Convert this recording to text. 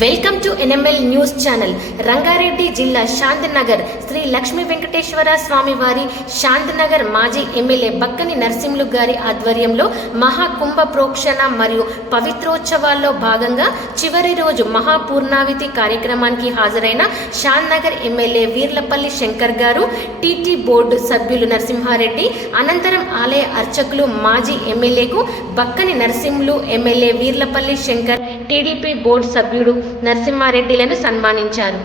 Welcome to NML news channel. Rangareddy జిల్లా శాంతినగర్ శ్రీ లక్ష్మీ వెంకటేశ్వర స్వామి వారి శాంతినగర్ మాజీ ఎమ్మెల్యే బక్కని నరసింహులు గారి ఆధ్వర్యంలో మహాకుంభ ప్రోక్షణ మరియు పవిత్రోత్సవాల్లో భాగంగా చివరి రోజు మహాపూర్ణావతి కార్యక్రమానికి హాజరైన శాంతినగర్ ఎమ్మెల్యే వీర్లపల్లి శంకర్ గారు, టీటీ బోర్డు సభ్యులు నరసింహారెడ్డి, అనంతరం ఆలయ అర్చకులు మాజీ ఎమ్మెల్యేకు Bakkani Narasimhulu, MLA Veerlapalli Shankar, TDP board సభ్యుడు నరసింహారెడ్డిలను సన్మానించారు.